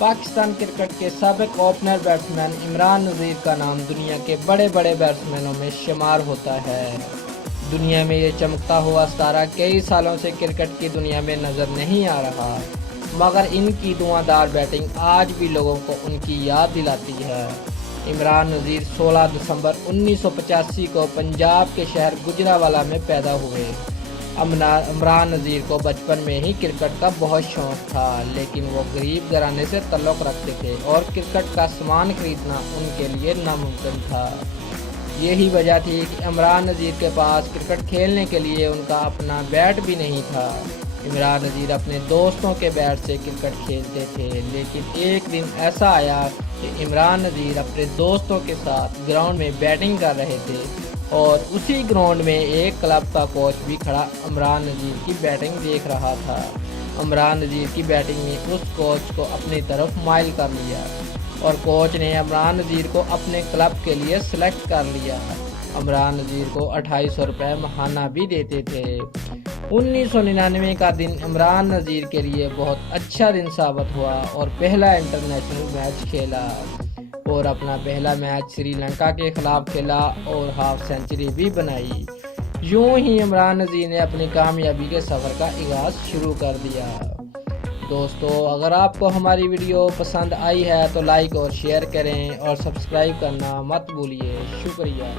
Pakistan cricket के साबिक opener batsman Imran Nazir का नाम दुनिया के बड़े बड़े बैट्समैनों में शुमार होता है। दुनिया में ये चमकता हुआ सितारा कई सालों से क्रिकेट की दुनिया में नज़र नहीं आ रहा, मगर इनकी धुआंधार बैटिंग आज भी लोगों को उनकी याद दिलाती है। इमरान नज़ीर 16 दिसंबर 1985 को पंजाब के शहर गुजरावाला में पैदा हुए। इमरान नज़ीर को बचपन में ही क्रिकेट का बहुत शौक़ था, लेकिन वो गरीब घराने से ताल्लुक़ रखते थे और क्रिकेट का सामान खरीदना उनके लिए नामुमकिन था। यही वजह थी कि इमरान नज़ीर के पास क्रिकेट खेलने के लिए उनका अपना बैट भी नहीं था। इमरान नज़ीर अपने दोस्तों के बैट से क्रिकेट खेलते थे, लेकिन एक दिन ऐसा आया कि इमरान नज़ीर अपने दोस्तों के साथ ग्राउंड में बैटिंग कर रहे थे और उसी ग्राउंड में एक क्लब का कोच भी खड़ा इमरान नज़ीर की बैटिंग देख रहा था। इमरान नज़ीर की बैटिंग ने उस कोच को अपनी तरफ माइल कर लिया और कोच ने इमरान नज़ीर को अपने क्लब के लिए सेलेक्ट कर लिया। इमरान नज़ीर को 2800 रुपये माहाना भी देते थे। 1999 का दिन इमरान नज़ीर के लिए बहुत अच्छा दिन साबित हुआ और पहला इंटरनेशनल मैच खेला और अपना पहला मैच श्रीलंका के खिलाफ खेला और हाफ सेंचुरी भी बनाई। यूं ही इमरान नज़ीर ने अपनी कामयाबी के सफ़र का आगाज़ शुरू कर दिया। दोस्तों, अगर आपको हमारी वीडियो पसंद आई है तो लाइक और शेयर करें और सब्सक्राइब करना मत भूलिए। शुक्रिया।